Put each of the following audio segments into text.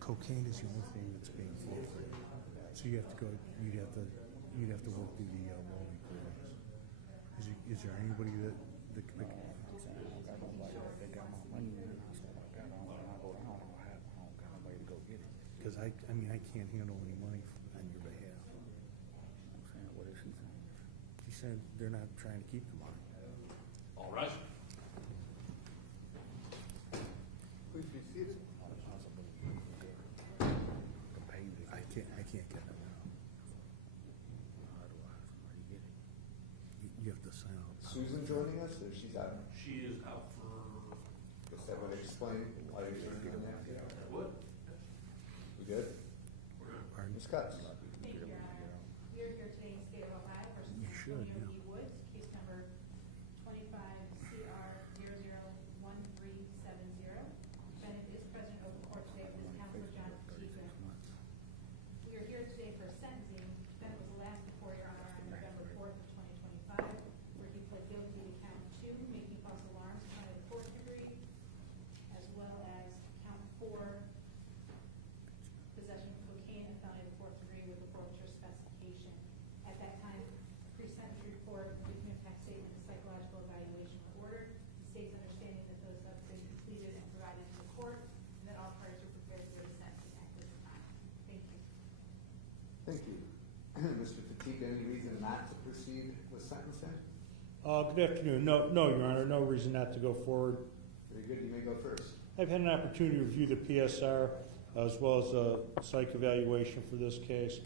cocaine is the only thing that's being forfeited. So you have to go, you'd have to work through the rolling programs. Is there anybody that I'm saying I don't got nobody that got my money in. I said I got on when I go down, I don't got nobody to go get it. because I mean, I can't handle any money on your behalf. I'm saying, what is she saying? She said they're not trying to keep the money. All right. Please be seated. Not a possibility. To pay you to I can't get them now. how do I somebody get it? You have to sign up. Susan joining us, or she's out? She is out for Guess that would explain why you're turning on that. what? We good? Pardon? Ms. Cutts? Thank you, Your Honor. We are here today in state of Ohio versus You should, Antonio yeah. E. Woods, case number 25-CR-001370. Defendant is present over court today with his counselor, John Petiga. We are here today for sentencing. Defendant was last before Your Honor on November 4th of 2025, where he pled guilty to count 2, making false alarms, counted the fourth degree, as well as count 4, possession of cocaine and felony of the fourth degree with a forfeiture specification. At that time, pre-sentence report, briefing of fact statement, and psychological evaluation were ordered. The state's understanding that those have been completed and provided to the court, and that all parties are prepared for the sentencing at this time. Thank you. Thank you. Mr. Fatiga, any reason not to proceed with sentencing? Good afternoon. No, Your Honor, no reason not to go forward. Very good, you may go first. I've had an opportunity to review the PSR as well as a psych evaluation for this case.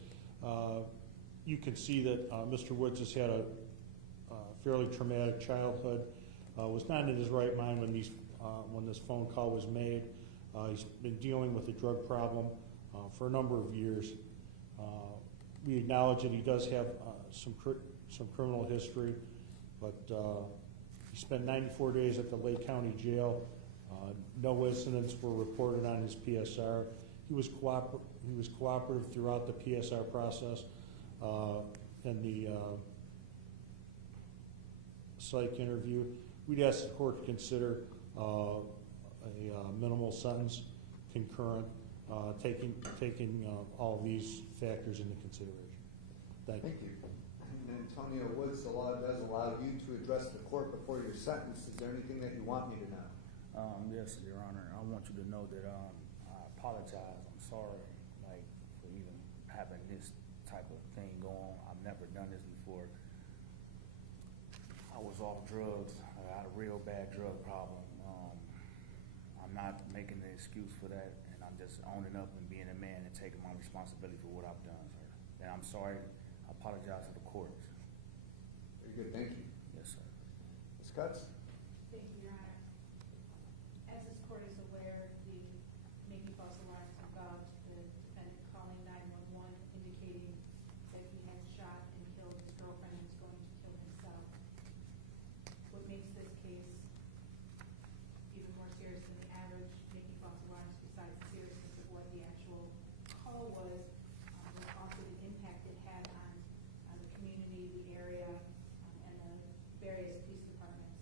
You can see that Mr. Woods has had a fairly traumatic childhood, was not in his right mind when this phone call was made. He's been dealing with a drug problem for a number of years. We acknowledge that he does have some criminal history, but he spent 94 days at the Lake County Jail. No incidents were reported on his PSR. He was cooperative throughout the PSR process and the psych interview. We'd ask the court to consider a minimal sentence concurrent, taking all these factors into consideration. Thank you. Thank you. And Antonio Woods, the law does allow you to address the court before you're sentenced. Is there anything that you want me to know? Yes, Your Honor. I want you to know that I apologize. I'm sorry, like, for even having this type of thing go on. I've never done this before. I was off drugs. I had a real bad drug problem. I'm not making an excuse for that, and I'm just owning up and being a man and taking my responsibility for what I've done, sir. And I'm sorry. I apologize to the court. Very good, thank you. Yes, sir. Ms. Cutts? Thank you, Your Honor. As this court is aware, the making false alarms involved the defendant calling 911 indicating that he had shot and killed his girlfriend and was going to kill himself. What makes this case even more serious than the average making false alarms, besides the seriousness of what the actual call was also the impact it had on the community, the area, and the various police departments.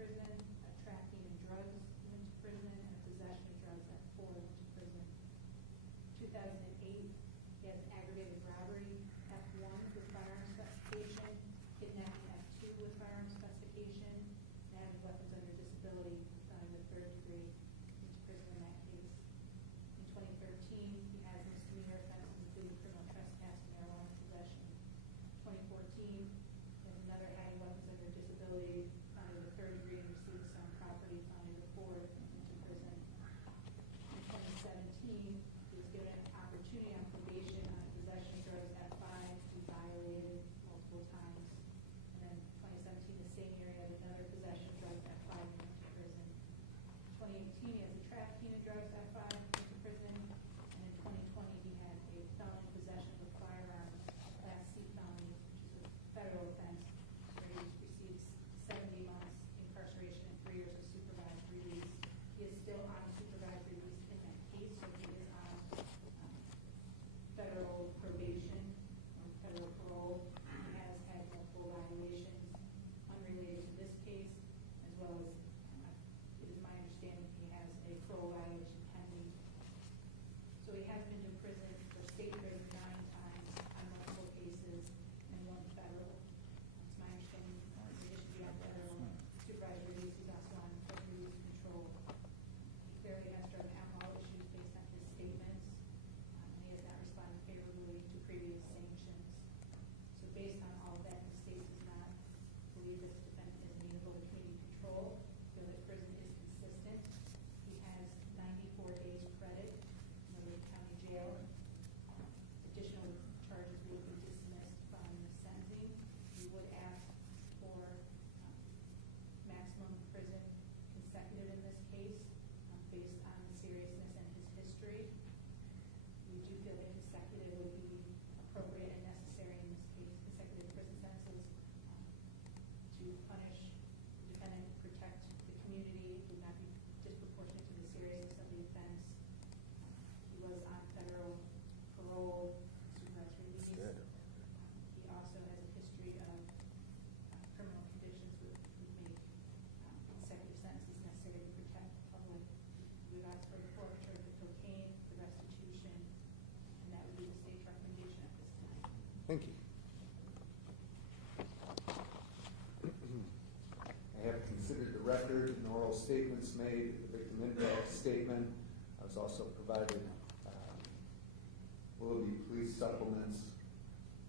prison, a trafficking in drugs went to prison, and a possession of drugs at 4 went to prison. 2008, he has aggravated robbery, F1 with firearm specification, kidnapping F2 with firearm specification, and having weapons under disability, felony with 3rd degree, went to prison in that case. In 2013, he has misdemeanor offenses including criminal trespass and marijuana possession. 2014, he has another having weapons under disability, felony with 3rd degree, and received some property, felony with 4, went to prison. In 2017, he was given an opportunity on probation on possession of drugs at 5. He violated multiple times. And then 2017, the same year, he had another possession of drugs at 5 and went to prison. 2018, he has a trafficking of drugs at 5, went to prison. And in 2020, he had a felony possession of a firearm, a Class C felony, which is a federal offense, where he receives 70 months incarceration and 3 years of supervised release. He is still on supervised release in that case, so he is on federal probation, federal parole. He has had multiple violations unrelated to this case, as well as, it is my understanding, he has a parole violation pending. So he has been to prison for state prison 9 times on multiple cases and 1 federal. It's my understanding, in addition to being on federal supervised release, he's also on drug use control. He clearly has drug and alcohol issues based on his statements, and he has not responded favorably to previous sanctions. So based on all of that, the state does not believe this defendant is amenable to community control, feel that prison is consistent. He has 94 days credit in the Willoughby County Jail. Additional charges would be dismissed from the sentencing. We would ask for maximum prison consecutive in this case, based on the seriousness and his history. We do feel that consecutive would be appropriate and necessary in this case. Consecutive prison sentences to punish the defendant, protect the community, would not be disproportionate to the seriousness of the offense. He was on federal parole, supervised release. He also has a history of criminal conditions which would make consecutive sentences necessary to protect the public. We've asked for the forfeiture of the cocaine, the restitution, and that would be the state's recommendation at this time. Thank you. I have considered the record and oral statements made, the victim impact statement. I was also provided Willoughby police supplements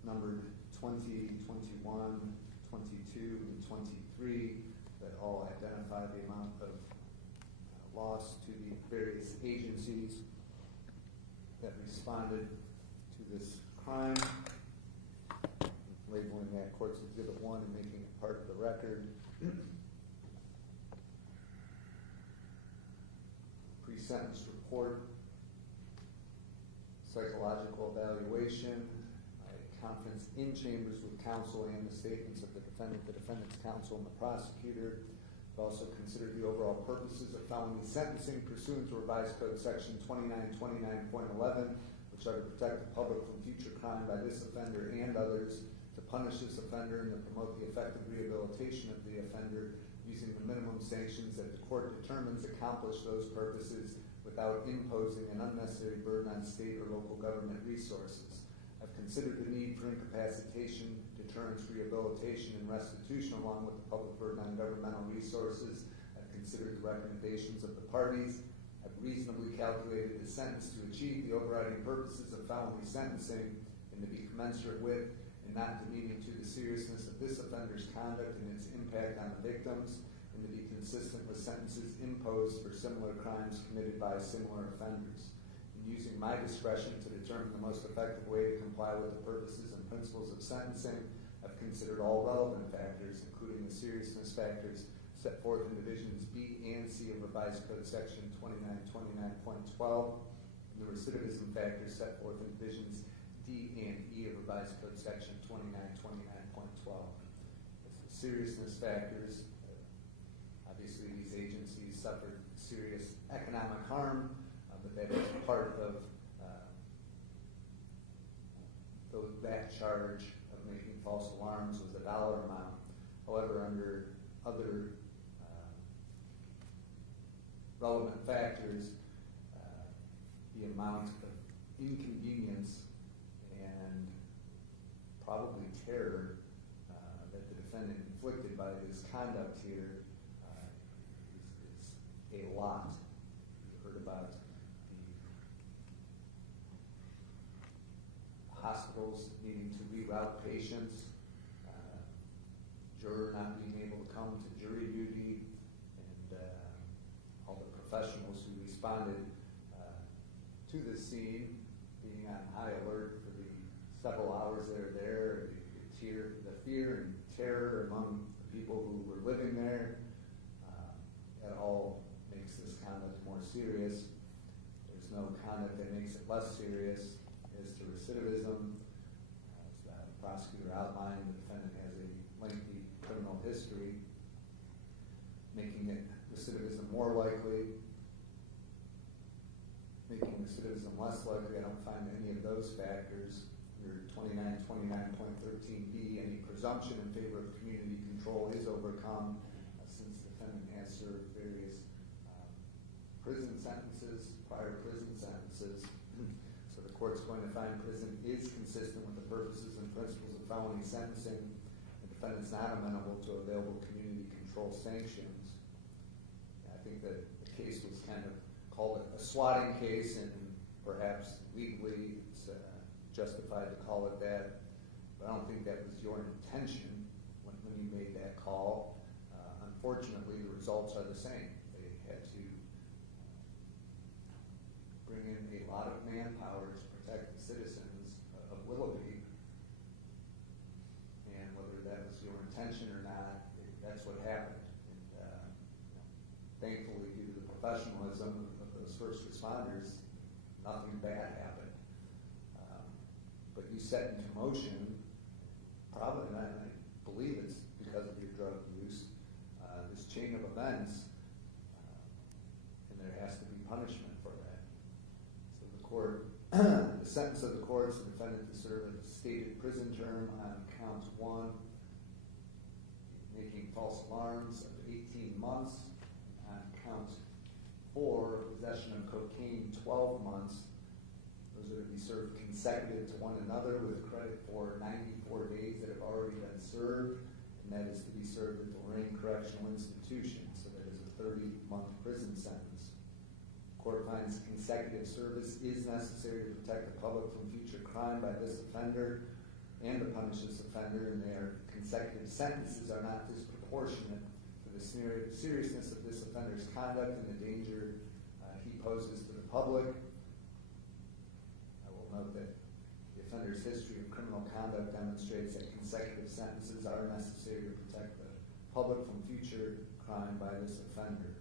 numbered 20, 21, 22, and 23 that all identify the amount of loss to the various agencies that responded to this crime, labeling that Courts Exhibit 1 and making it part of the record. Pre-sentence report, psychological evaluation, a conference in chambers with counsel and the statements of the defendant's counsel, and the prosecutor. I've also considered the overall purposes of felony sentencing pursuant to Revised Code Section 2929.11, which are to protect the public from future crime by this offender and others, to punish this offender and to promote the effective rehabilitation of the offender using the minimum sanctions that the court determines accomplish those purposes without imposing an unnecessary burden on state or local government resources. I've considered the need for incapacitation, deterrence, rehabilitation, and restitution along with the public burden on governmental resources. I've considered the recommendations of the parties. I've reasonably calculated the sentence to achieve the overriding purposes of felony sentencing and to be commensurate with and not demeaning to the seriousness of this offender's conduct and its impact on the victims, and to be consistent with sentences imposed for similar crimes committed by similar offenders. In using my discretion to determine the most effective way to comply with the purposes and principles of sentencing, I've considered all relevant factors, including the seriousness factors set forth in Divisions B and C of Revised Code Section 2929.12, and the recidivism factors set forth in Divisions D and E of Revised Code Section 2929.12. As the seriousness factors, obviously these agencies suffered serious economic harm, but that is part of that charge of making false alarms was a dollar amount. However, under other relevant factors, the amount of inconvenience and probably terror that the defendant inflicted by his conduct here is a lot. You heard about the hospitals needing to reroute patients, juror not being able to come to jury duty, and all the professionals who responded to this scene being on high alert for the several hours they were there, the fear and terror among the people who were living there. That all makes this conduct more serious. There's no conduct that makes it less serious. As to recidivism, as the prosecutor outlined, the defendant has a lengthy criminal history, making it recidivism more likely, making recidivism less likely. I don't find any of those factors. Under 2929.13b, any presumption in favor of community control is overcome since the defendant has served various prison sentences, prior prison sentences. So the court's going to find prison is consistent with the purposes and principles of felony sentencing. The defendant's not amenable to available community control sanctions. I think that the case was kind of called a swatting case, and perhaps legally it's justified to call it that, but I don't think that was your intention when you made that call. Unfortunately, the results are the same. They had to bring in a lot of manpower to protect the citizens of Willoughby, and whether that was your intention or not, that's what happened. And thankfully, due to the professionalism of those first responders, nothing bad happened. But you set into motion, probably, and I believe it's because of your drug use, this chain of events, and there has to be punishment for that. So the court, the sentence of the court is the defendant to serve a stated prison term on count 1, making false alarms of 18 months, on count 4, possession of cocaine 12 months. Those are to be served consecutive to one another with credit for 94 days that have already been served, and that is to be served at the Lorraine Correctional Institution, so that is a 30-month prison sentence. The court finds consecutive service is necessary to protect the public from future crime by this offender and to punish this offender, and their consecutive sentences are not disproportionate to the seriousness of this offender's conduct and the danger he poses to the public. Note that the offender's history of criminal conduct demonstrates that consecutive sentences are necessary to protect the public from future crime by this offender.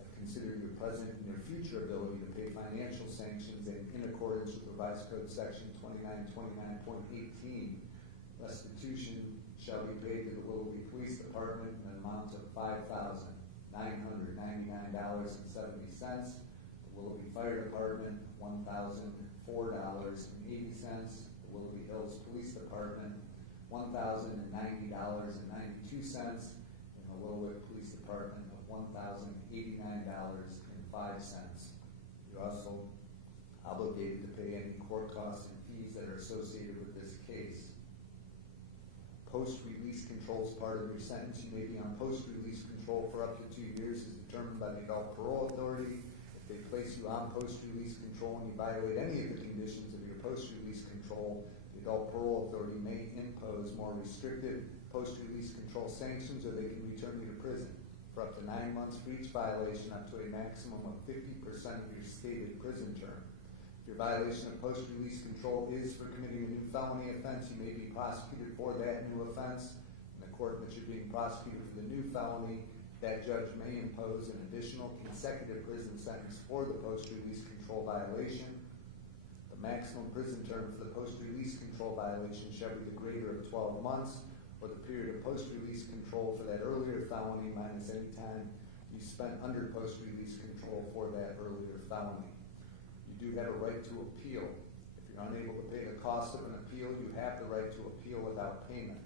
I consider your present and your future ability to pay financial sanctions in accordance with Revised Code Section 2929.18. Restitution shall be paid to the Willoughby Police Department in an amount of $5,999.70. The Willoughby Fire Department, $1,004.80. The Willoughby Hills Police Department, $1,090.92. And the Willoughby Police Department of $1,089.05. You're also obligated to pay any court costs and fees that are associated with this case. Post-release control is part of your sentence. You may be on post-release control for up to 2 years as determined by the Adult Parole Authority. If they place you on post-release control and you violate any of the conditions of your post-release control, the Adult Parole Authority may impose more restrictive post-release control sanctions, or they can return you to prison for up to 9 months for each violation, up to a maximum of 50% of your stated prison term. If your violation of post-release control is for committing a new felony offense, you may be prosecuted for that new offense. In the court in which you're being prosecuted for the new felony, that judge may impose an additional consecutive prison sentence for the post-release control violation. The maximum prison term for the post-release control violation shall be the greater of 12 months, or the period of post-release control for that earlier felony minus any time you spent under post-release control for that earlier felony. You do have a right to appeal. If you're unable to pay the cost of an appeal, you have the right to appeal without payment.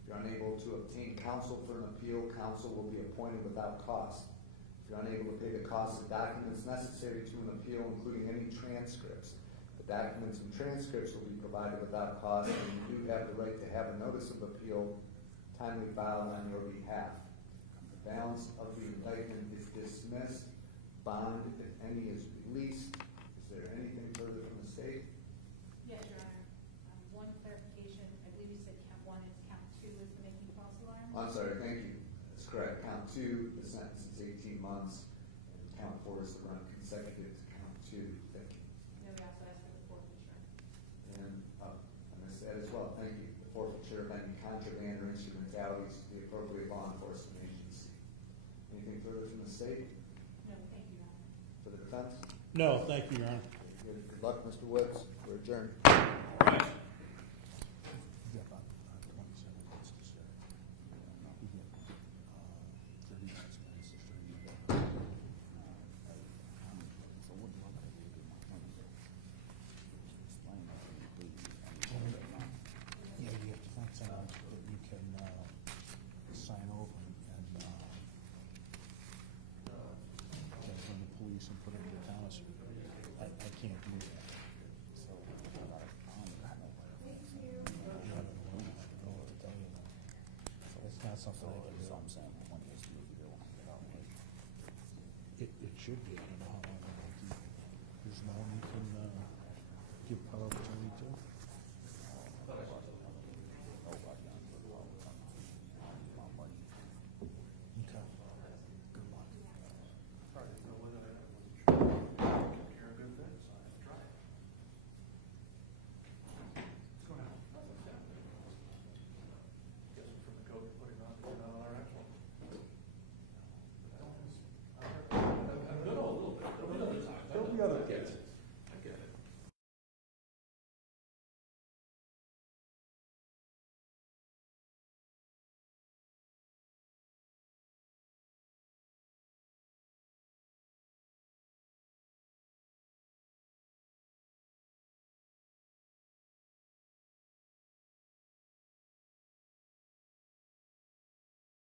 If you're unable to obtain counsel for an appeal, counsel will be appointed without cost. If you're unable to pay the cost of documents necessary to an appeal, including any transcripts, the documents and transcripts will be provided without cost, and you do have the right to have a notice of appeal timely filed on your behalf. The balance of the indictment is dismissed. Bond, if any, is released. Is there anything further from the state? Yes, Your Honor. One clarification, I believe you said count one, it's count two is the making false alarm? I'm sorry, thank you. That's correct. Count two, the sentence is 18 months, and count four is to run consecutive to count two. Thank you. No, we also asked for the forfeiture. And I missed that as well. Thank you. The forfeiture of any contraband or instrumentalities to the appropriate law enforcement agency. Anything further from the state? No, thank you, Your Honor. For the defense? No, thank you, Your Honor. Good luck, Mr. Woods. We're adjourned. You got about 27 minutes to serve. You get 36 minutes to serve. Yeah, you have to find someone that you can sign over and get from the police and put it in the town. I can't do that. So, I don't know what to tell you. So it's not something I can do. It should be. I don't know how long it'll keep. There's no one you can give power of attorney to. Okay. Good luck. a little bit, a little bit of time. There'll be other kids.